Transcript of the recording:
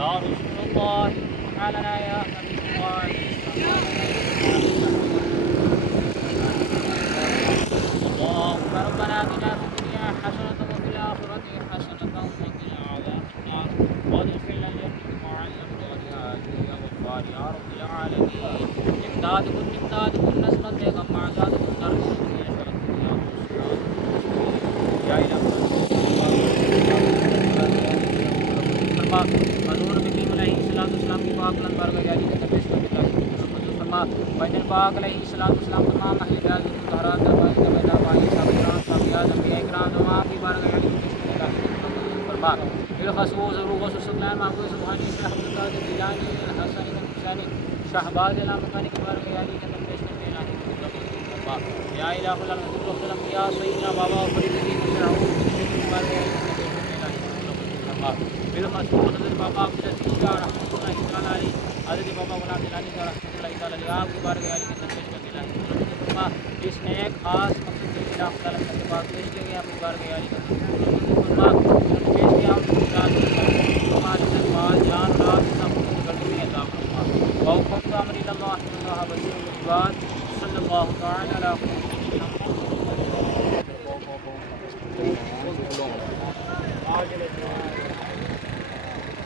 یا رسول اللہ تعالیٰ یا حبیب اللہ اللهم ربنا آتنا في الدنيا حسنة وفي الآخرة حسنة وقنا عذاب النار وادخلنا الجنة مع الأبرار يا عزيز يا غفار يا رب العالمين امدادكم نصرت بیگم معزادكم درگاہ یا الہ حضور نبی علیہ السلام کی پاک لن بارگاہ جاری کے درپیش کرنے لازم فرما بین پاک علیہ السلام تمام اہل بیت کی طہارت دربار کا بیدا بھائی صاحبان صاحبات انبیاء کرام تمام کی بارگاہ جاری کے درپیش کرنے لازم فرما بالخصوص روح سلطان محمود سبحانی شیخ عبد القادر جیلانی حسن حسینی شہباز علامتانی کی بارگاہ جاری کے درپیش کرنے لازم فرما یا الہ الانبیاء سیدنا بابا فرید الدین مسعود کی بارگاہ جاری کے درپیش کرنے لازم فرما بالخصوص حضرت بابا عبدالعزیز کا رحمۃ اللہ تعالیٰ علیہ حضرت بابا غلام دلانی کا رحمۃ اللہ تعالیٰ علیہ آپ کی بارگاہ عالی کے درپیش کرنے لازم فرما اس نے ایک خاص مقصد کے لیے اللہ تعالیٰ کے پاس پیش کیا گیا اپنی بارگاہ عالی کے درپیش فرما پیش کیا ہم جان رات سب گڑی میں عطا فرما ووفق امر اللہ بشیر العباد صلی اللہ تعالی علیہ وسلم